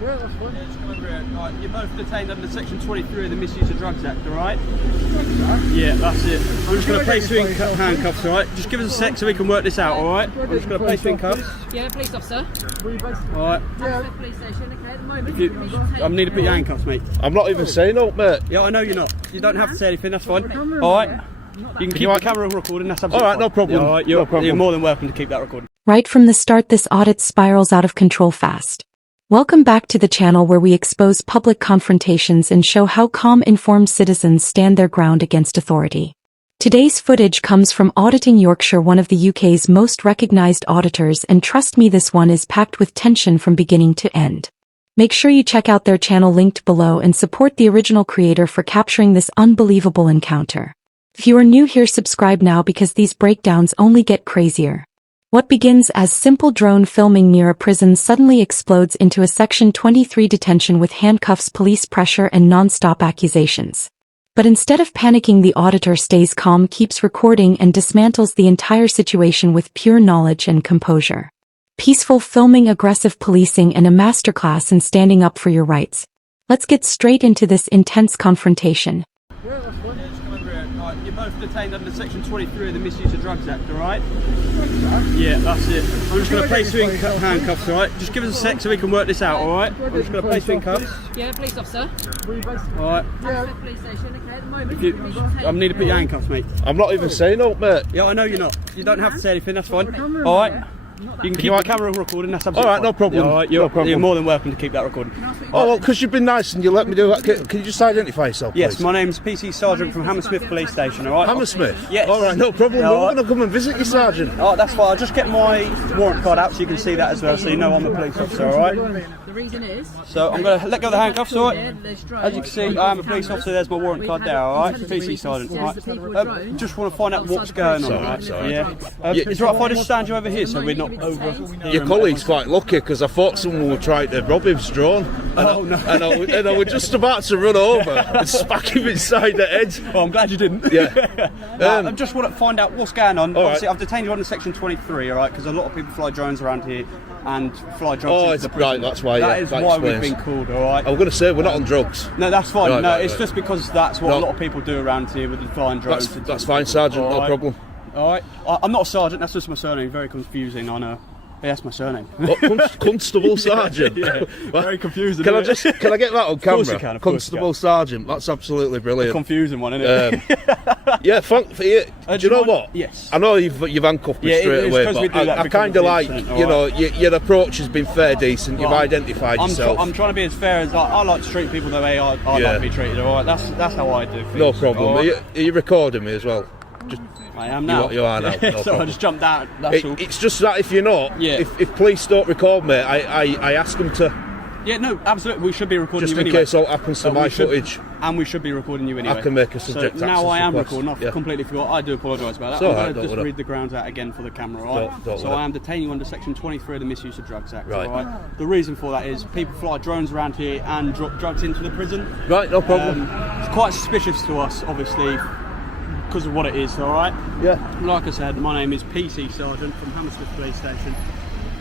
Yeah, that's fine. Yeah, just come over here. Right, you're both detained under Section 23 of the Misuse of Drugs Act, alright? Yeah, that's it. I'm just going to place you in handcuffs, alright? Just give us a sec so we can work this out, alright? I'm just going to place you in cuffs. Yeah, police officer. Alright. Yeah. Police station, okay, at the moment. I need to put your handcuffs, mate. I'm not even saying up, mate. Yeah, I know you're not. You don't have to say anything, that's fine. Alright? You can keep the camera recording, that's absolutely Alright, fine. no problem. Yeah, alright, No problem. you're more than welcome to keep that recording. Right from the start, this audit spirals out of control fast. Welcome back to the channel where we expose public confrontations and show how calm, informed citizens stand their ground against authority. Today's footage comes from Auditing Yorkshire, one of the UK's most recognized auditors, and trust me, this one is packed with tension from beginning to end. Make sure you check out their channel linked below and support the original creator for capturing this unbelievable encounter. If you are new here, subscribe now because these breakdowns only get crazier. What begins as simple drone filming near a prison suddenly explodes into a Section 23 detention with handcuffs, police pressure, and non-stop accusations. But instead of panicking, the auditor stays calm, keeps recording, and dismantles the entire situation with pure knowledge and composure. Peaceful filming, aggressive policing, and a masterclass in standing up for your rights. Let's get straight into this intense confrontation. Yeah, that's fine. Yeah, just come over here. Right, you're both detained under Section 23 of the Misuse of Drugs Act, alright? Yeah, that's it. I'm just going to place you in handcuffs, alright? Just give us a sec so we can work this out, alright? I'm just going to place you in cuffs. Yeah, police officer. Alright. Yeah. Police station, okay, at the moment. I need to put your handcuffs, mate. I'm not even saying up, mate. Yeah, I know you're not. You don't have to say anything, that's fine. Alright? You can keep the camera recording, that's absolutely Alright, no problem. Yeah, alright, No problem. you're more than welcome to keep that recording. Oh, well, because you've been nice and you let me do that. Can you just identify yourself, please? Yes, my name's PC Sergeant from Hammersmith Police Station, alright? Hammersmith? Yes. Alright, no problem. Yeah, We're alright. going to come and visit you, Sergeant. Oh, that's fine. I'll just get my warrant card out so you can see that as well, so you know I'm a police officer, alright? The reason is... So I'm going to let go of the handcuffs, Yeah, alright? there's drones. As you can see, I am a police officer, there's my warrant card there, alright? PC Sergeant, alright? Just want to find out what's going on, alright? Sorry. Yeah. Is it right if I just stand you over here so we're not over... Your colleague's quite lucky because I thought someone would try to rob his drone. Oh, no. And I was just about to run over and smack him inside the head. Well, I'm glad you didn't. Yeah. I just want to find out what's going on. All Obviously, right. I've detained you under Section 23, alright? Because a lot of people fly drones around here and fly drugs Oh, into it's the prison. right, that's why, yeah, That is that why we've explains. been called, alright? I was going to say, we're not on drugs. No, that's fine. Right, No, right, it's right. just because that's what No. a lot of people do around here with the flying drones. That's fine, Sergeant, no Alright. problem. Alright. I'm not a sergeant, that's just my surname. Very confusing, I know. Yeah, that's my surname. What, Constable Sergeant? Yeah, very confusing. Can I isn't it? can I get that on camera? course you can, of course you Constable can. Sergeant, that's absolutely brilliant. Confusing one, isn't it? Yeah, thank for you. Do you know what? Yes. I know you've handcuffed me Yeah, straight it's away, 'cause we do but that I because kind of of the like, incident, you know, alright? your approach has been fair, decent. You've Well, identified yourself. I'm trying to be as fair as I like to treat people the way I like Yeah. to be treated. Alright, that's how I do things. No problem. alright? Are you recording me as well? I am now. You are now. No So I problem. just jumped out. That's all. It's just that if you're not, Yeah. if police don't record me, I ask them to, Yeah, no, absolutely. We should be recording just you in anyway. case something happens to We my should- footage. And we should be recording you anyway. I can make a subject So now access I am request, recording. I've yeah. completely forgot. I do apologise about that. It's all I'm right, going to don't just worry. read the grounds out again for the camera, right? Don't So worry. I am detaining you under Section 23 of the Misuse of Drugs Act. Right. All right. The reason for that is people fly drones around here and drop drugs into the prison. Right, no problem. It's quite suspicious to us, obviously, because of what it is. All right. Yeah, Like I said, my name is PC Sergeant from Hammersmith Police Station.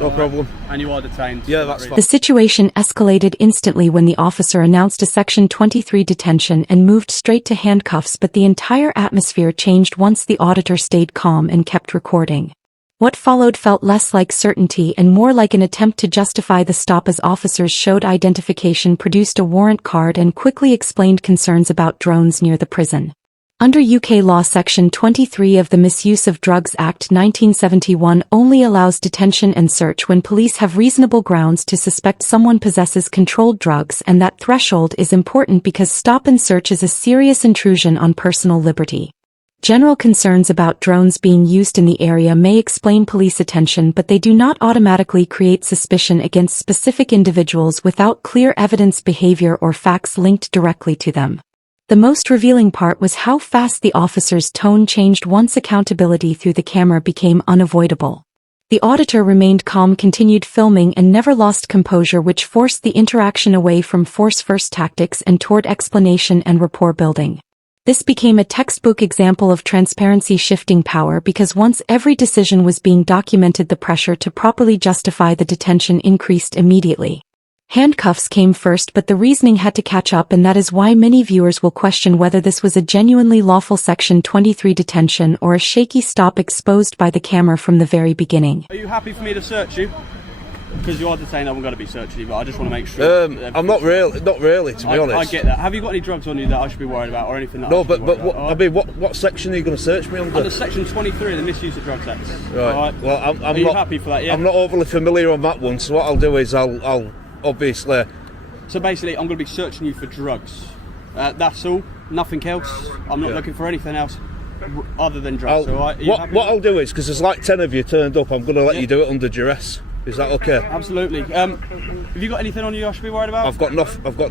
no problem. And you are detained. Yeah, for that that's reason. fine. The situation escalated instantly when the officer announced a Section 23 detention and moved straight to handcuffs, but the entire atmosphere changed once the auditor stayed calm and kept recording. What followed felt less like certainty and more like an attempt to justify the stop as officers showed identification, produced a warrant card, and quickly explained concerns about drones near the prison. Under UK law, Section 23 of the Misuse of Drugs Act 1971 only allows detention and search when police have reasonable grounds to suspect someone possesses controlled drugs, and that threshold is important because stop and search is a serious intrusion on personal liberty. General concerns about drones being used in the area may explain police attention, but they do not automatically create suspicion against specific individuals without clear evidence, behavior, or facts linked directly to them. The most revealing part was how fast the officer's tone changed once accountability through the camera became unavoidable. The auditor remained calm, continued filming, and never lost composure, which forced the interaction away from force-first tactics and toward explanation and rapport building. This became a textbook example of transparency shifting power, because once every decision was being documented, the pressure to properly justify the detention increased immediately. Handcuffs came first, but the reasoning had to catch up, and that is why many viewers will question whether this was a genuinely lawful Section 23 detention or a shaky stop exposed by the camera from the very beginning. Are you happy for me to search you? Because you are detained, I'm going to be searching you, but I just want to make sure. I'm not really, to be honest. I get that. Have you got any drugs on you that I should be worried about, or anything? That No, I should but be worried what, about? I mean, what section are you going to search me under? Under Section 23 of the Misuse of Drugs Act. Right. All right. Well, I'm Are you not happy for that? Yeah. I'm not overly familiar on that one, so what I'll do is I'll obviously. So basically, I'm going to be searching you for drugs. That's all. Nothing else. I'm not looking for anything else other than drugs. All right. What I'll do is, because there's like 10 of you turned up, I'm going to let you do it under duress. Is that okay? Absolutely. Have you got anything on you I should be worried about? I've got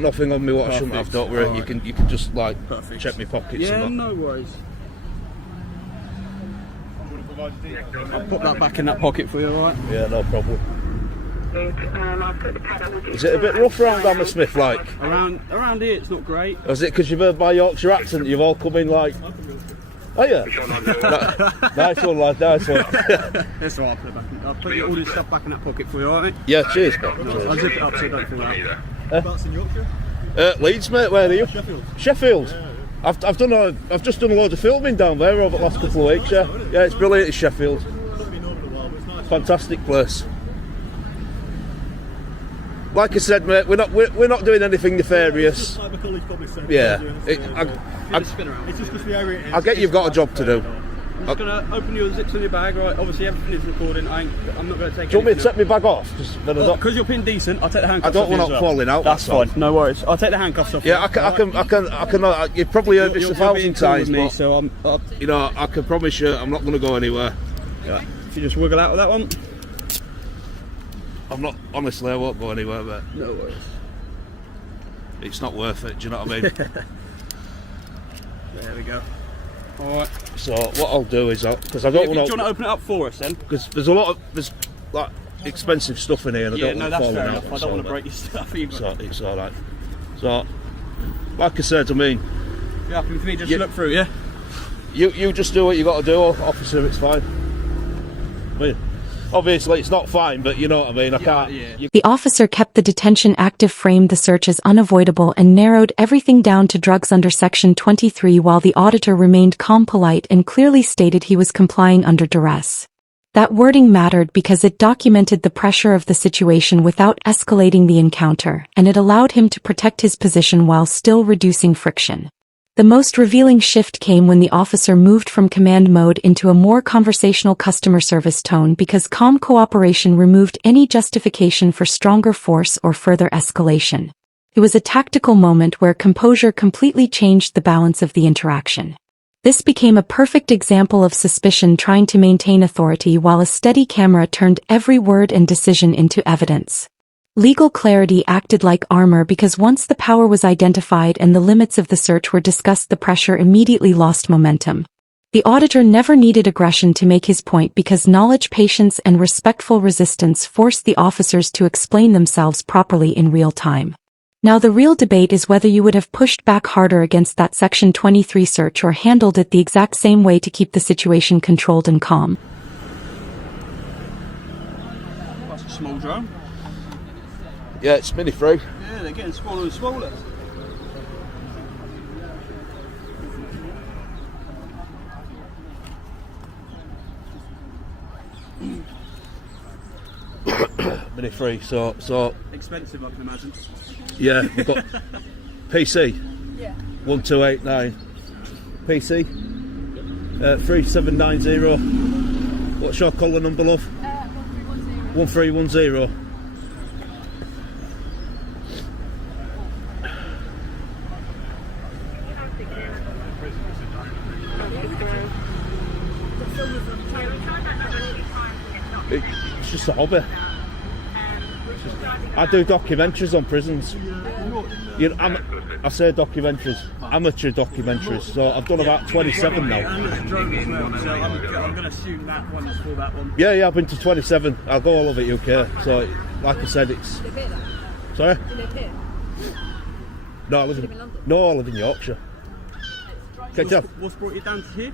nothing on me what I shouldn't have. Don't worry. Right. You can just like Perfect. check my pockets. Yeah, and that. no worries. I'll put that back in that pocket for you, alright? Yeah, no problem. Is it a bit rough around Hammersmith, like? Around here, it's not great. Or is it because you've heard my Yorkshire accent? You've all come in like. Oh yeah. Nice one, lad. Nice one. That's all right. I'll put all this stuff back in that pocket for you, alright? Yeah, cheers, mate. I'll zip it up so don't feel that. That's in Yorkshire? Leeds, mate. Where are you? Sheffield. Sheffield. Yeah. I've just done a load of filming down there over the last couple of weeks. Yeah, yeah, it's brilliant. It's Sheffield. Not been over in a while, but it's nice. Fantastic place. Like I said, mate, we're not doing anything nefarious. Like my colleague probably said. Yeah. Spin around. It's just because the area it is. I get you've got a job to do. I'm just going to open your zips on your bag, right? Obviously, everything is recording. I'm not going to take Do you want me to anything take my bag off? Because you're being decent, I'll take the handcuffs I off don't you want as it well. falling out. That's fine, no worries. I'll take the handcuffs off you. Yeah, I can. You've probably heard this You're 1,000 being cool times, with me, but so you know, I can promise you, I'm not going to go anywhere. yeah. If you just wiggle out with that one. I'm not. Honestly, I won't go anywhere, mate. No worries. It's not worth it. Do you know what I mean? There we go. Alright. So what I'll do is, because I don't Do you want want to open it up for us then? because there's like expensive stuff in here, and I Yeah, don't no, want that's it fair falling out. enough. I don't want to break your stuff either. So it's all right. So, like I said, I mean, You happy with me just Yeah. look through, yeah? you just do what you got to do, officer. It's fine. I mean, obviously it's not fine, but you know what I mean. I can't. yeah. The officer kept the detention active, framed the search as unavoidable, and narrowed everything down to drugs under Section 23, while the auditor remained calm, polite, and clearly stated he was complying under duress. That wording mattered because it documented the pressure of the situation without escalating the encounter, and it allowed him to protect his position while still reducing friction. The most revealing shift came when the officer moved from command mode into a more conversational customer service tone, because calm cooperation removed any justification for stronger force or further escalation. It was a tactical moment where composure completely changed the balance of the interaction. This became a perfect example of suspicion trying to maintain authority, while a steady camera turned every word and decision into evidence. Legal clarity acted like armor, because once the power was identified and the limits of the search were discussed, the pressure immediately lost momentum. The auditor never needed aggression to make his point, because knowledge, patience, and respectful resistance forced the officers to explain themselves properly in real time. Now the real debate is whether you would have pushed back harder against that Section 23 search or handled it the exact same way to keep the situation controlled and calm. That's a small drone. Yeah, it's mini free. Yeah, they're getting smaller and smaller. Mini free. So Expensive, I can imagine. yeah, we've got PC. Yeah. 1289. PC. 3790. What's your colour number, love? 1310. 1310. It's just a hobby. I do documentaries on prisons. You know, I say documentaries, amateur documentaries. So I've done about 27 now. And there's a drone as well, so I'm going to assume that one's for that one. Yeah, I've been to 27. I'll go all over UK. So, like I said, it's. Do you live here? Sorry? Do you live here? No, I live live in London? No, I live in Yorkshire. Can you tell? What's brought you down to here?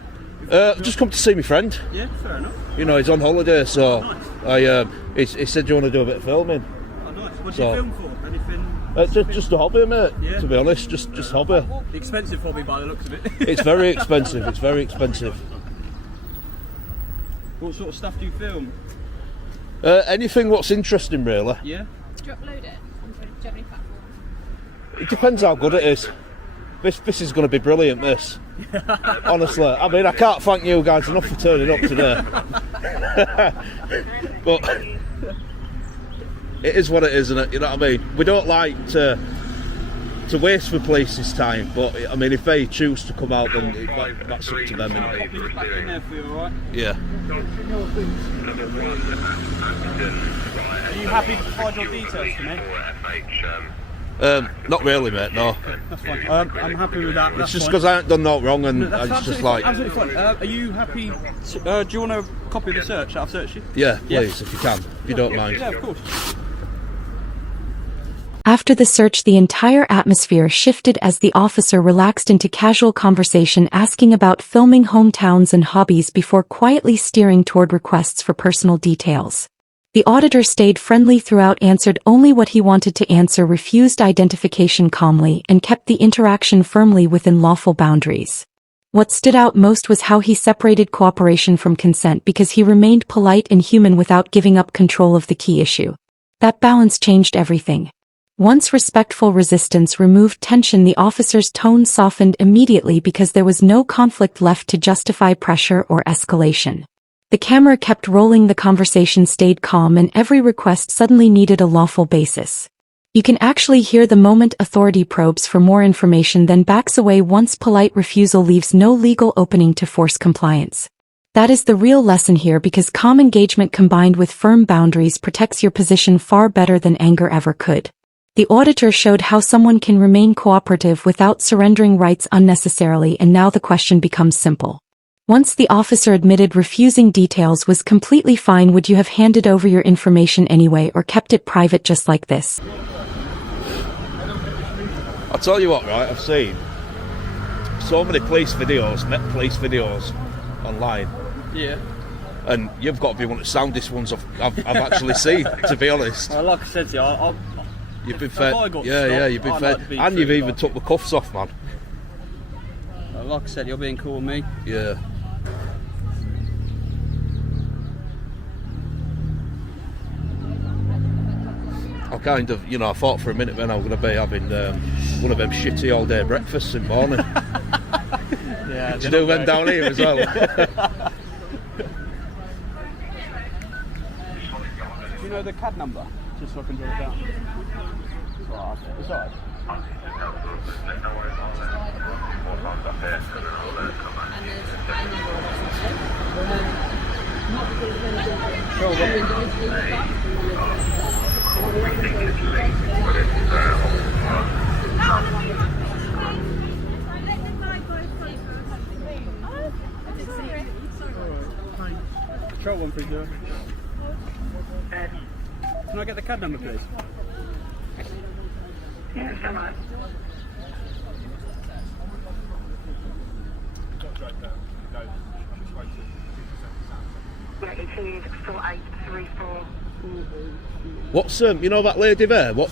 Just come to see my friend. Yeah, fair enough. You know, he's on holiday, so he said, "Do you want to do a bit of filming?" Oh, nice. What do So- you film for? Anything Just a hobby, mate. Yeah. To be honest, just hobby. Expensive hobby by the looks of it. It's very expensive. It's very expensive. What sort of stuff do you film? Anything what's interesting, really. Yeah. Do you upload it onto do you have any platforms? It depends how good it is. This is going to be brilliant. This, honestly. I mean, I can't thank you guys enough for turning up today. But it is what it is, isn't it? You know what I mean? We don't like to waste the police's time, but I mean, if they choose to come out, then that's up to them. Isn't it? Back in there for you, alright? Yeah. Are you happy to provide your details to me? Not really, mate. No. That's fine. I'm happy with that. It's just because I ain't done no wrong, and That's it's just absolutely like, fine. Absolutely fine. Are you happy? To, do you want a copy of the search that I've searched you? yeah, please, if you can, if you don't mind. Yeah, of course. After the search, the entire atmosphere shifted as the officer relaxed into casual conversation, asking about filming, hometowns, and hobbies before quietly steering toward requests for personal details. The auditor stayed friendly throughout, answered only what he wanted to answer, refused identification calmly, and kept the interaction firmly within lawful boundaries. What stood out most was how he separated cooperation from consent, because he remained polite and human without giving up control of the key issue. That balance changed everything. Once respectful resistance removed tension, the officer's tone softened immediately because there was no conflict left to justify pressure or escalation. The camera kept rolling, the conversation stayed calm, and every request suddenly needed a lawful basis. You can actually hear the moment authority probes for more information, then backs away once polite refusal leaves no legal opening to force compliance. That is the real lesson here, because calm engagement combined with firm boundaries protects your position far better than anger ever could. The auditor showed how someone can remain cooperative without surrendering rights unnecessarily, and now the question becomes simple. Once the officer admitted refusing details was completely fine, would you have handed over your information anyway or kept it private just like this? I'll tell you what, right, I've seen so many police videos, online. Yeah. And you've got to be one of the soundest ones I've actually seen, to be honest. Well, like I said to you, You've been if fed. I got Yeah, stopped, you've been I'd fed. like to be And you've treated even like- took the cuffs off, man. like I said, you're being cool with me. Yeah. I kind of, I thought for a minute then I was going to be having one of them shitty all day breakfasts in the morning. Yeah. To do them down here as well. You know the CAD number? Just so I can do it down. It's alright. It's alright. Control 130. Can I get the CAD number, please? It is 4834. What's that lady there? What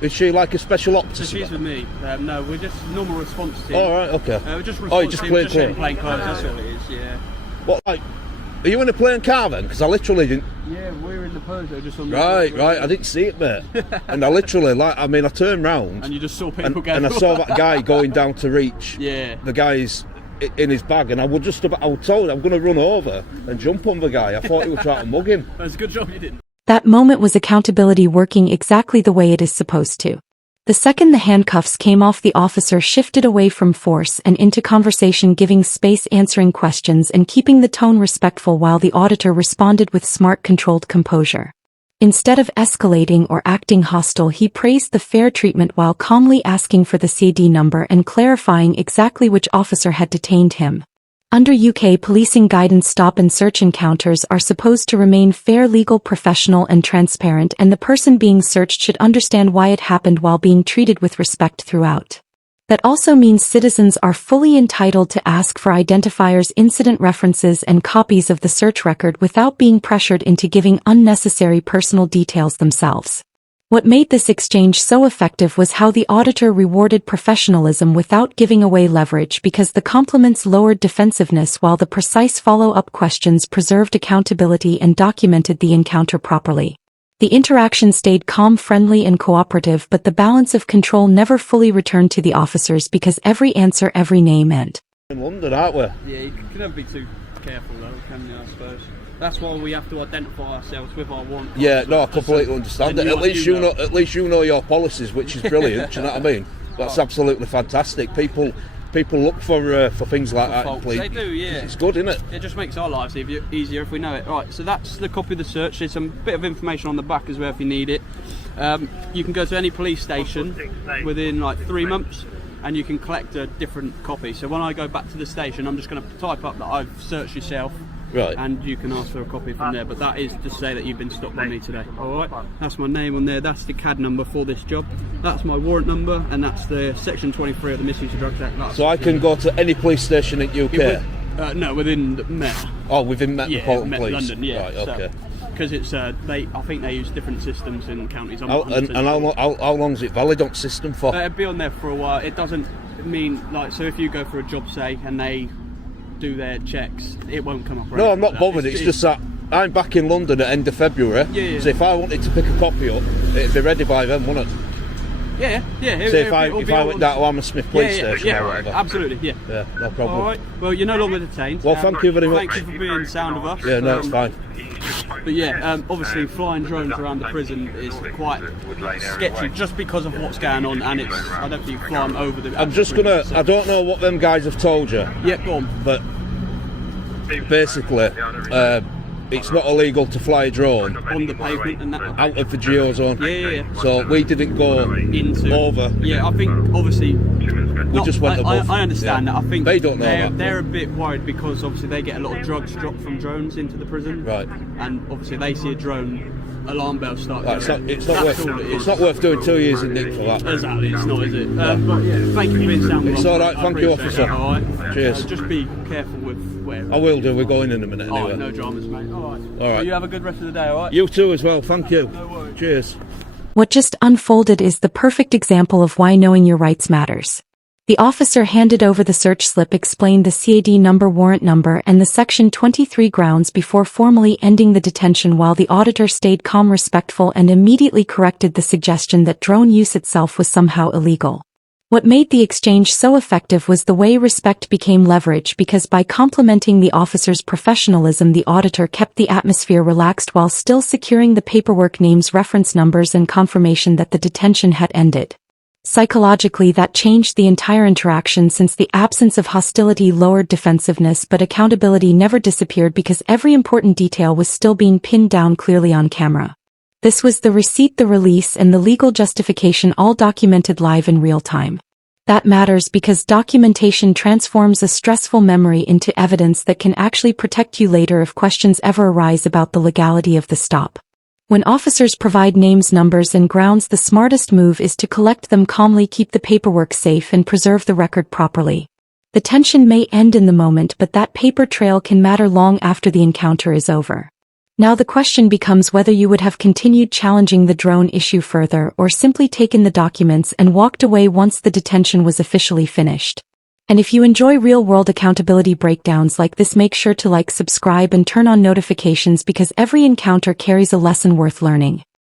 is she like a special So ops? she's with me. No, we're just normal response team. All right, okay. We're just response Oh, you just team, plain just in clothes. plain clothes. That's all it is. Yeah. What, like? Are you in a plain car then? Because I literally didn't. Yeah, we're in the Peugeot just on the Right. I didn't see it, mate. And I literally, I turned round And you just saw people going. and I saw that guy going down to reach. Yeah. The guy's in his bag, and I was told I'm going to run over and jump on the guy. I thought he was trying to mug him. That's a good job you didn't. That moment was accountability working exactly the way it is supposed to. The second the handcuffs came off, the officer shifted away from force and into conversation, giving space, answering questions, and keeping the tone respectful while the auditor responded with smart, controlled composure. Instead of escalating or acting hostile, he praised the fair treatment while calmly asking for the CD number and clarifying exactly which officer had detained him. Under UK policing guidance, stop and search encounters are supposed to remain fair, legal, professional, and transparent, and the person being searched should understand why it happened while being treated with respect throughout. That also means citizens are fully entitled to ask for identifiers, incident references, and copies of the search record without being pressured into giving unnecessary personal details themselves. What made this exchange so effective was how the auditor rewarded professionalism without giving away leverage because the compliments lowered defensiveness while the precise follow-up questions preserved accountability and documented the encounter properly. The interaction stayed calm, friendly, and cooperative, but the balance of control never fully returned to the officers because every answer, every name, and In London, aren't we? Yeah, you can never be too careful though, can you, I suppose. That's why we have to identify ourselves with our warrant. Yeah, no, I completely understand it. Then At least you know your policies, which is brilliant. Do you know what I mean? That's absolutely fantastic. People look for things like that. Faults. Please. They do, yeah. It's good, isn't it? It just makes our lives easier if we know it. Right, so that's the copy of the search. There's some bit of information on the back as well if you need it. You can go to any police station within like 3 months and you can collect a different copy. So when I go back to the station, I'm just going to type up that I've searched yourself. Right. And you can ask for a copy from there, but that is to say that you've been stopped by me today. Alright, that's my name on there, that's the CAD number for this job, that's my warrant number, and that's the section 23 of the Misuse of Drugs Act. So I can go to any police station in UK? No, within the Met. Oh, within Metropolitan Met Police? London, yeah. Right, okay. Because it's, I think they use different systems in counties. How long is it valid on system for? It'll be on there for a while. It doesn't mean, like, so if you go for a job, say, and they do their checks, it won't come up. No, I'm not bothered. It's just that I'm back in London at end of February. Yeah. So if I wanted to pick a copy up, it'd be ready by then, wouldn't it? Yeah. So if I went down to Hammersmith Police Station, yeah, or whatever. absolutely, yeah. Yeah, no problem. All right. Well, you're no longer detained. Well, thank you very much. Thank you for being sound of us. Yeah, no, it's fine. But yeah, obviously flying drones around the prison is quite sketchy just because of what's going on, and I don't think you fly them over the. I'm just gonna. I don't know what them guys have told you. Yeah, go on. But basically, it's not illegal to fly a drone On the pavement and that. out of the geo zone. Yeah. So we didn't go Into over. Yeah, I think obviously. We just went above. I understand Yeah. that. I think they don't know that. They're a bit worried because obviously they get a lot of drugs dropped from drones into the prison. Right. And obviously they see a drone, alarm bells start Right, going. it's not worth doing 2 years in Nick for that. Exactly, it's not, is it? But yeah, thank you for being sound. It's all right, thank you, appreciate officer. it, all right? Cheers. Just be careful with where. I will do. We're going in a minute All anyway. right, no dramas, mate. All right. All right. You have a good rest of the day, all right? You too as well. Thank you. No worries. Cheers. what just unfolded is the perfect example of why knowing your rights matters. The officer handed over the search slip, explained the CAD number, warrant number, and the Section 23 grounds before formally ending the detention, while the auditor stayed calm, respectful, and immediately corrected the suggestion that drone use itself was somehow illegal. What made the exchange so effective was the way respect became leverage, because by complimenting the officer's professionalism, the auditor kept the atmosphere relaxed while still securing the paperwork, names, reference numbers, and confirmation that the detention had ended. Psychologically, that changed the entire interaction, since the absence of hostility lowered defensiveness, but accountability never disappeared because every important detail was still being pinned down clearly on camera. This was the receipt, the release, and the legal justification, all documented live in real time. That matters because documentation transforms a stressful memory into evidence that can actually protect you later if questions ever arise about the legality of the stop. When officers provide names, numbers, and grounds, the smartest move is to collect them calmly, keep the paperwork safe, and preserve the record properly. The tension may end in the moment, but that paper trail can matter long after the encounter is over. Now the question becomes whether you would have continued challenging the drone issue further, or simply taken the documents and walked away once the detention was officially finished. And if you enjoy real-world accountability breakdowns like this, make sure to like, subscribe, and turn on notifications, because every encounter carries a lesson worth learning.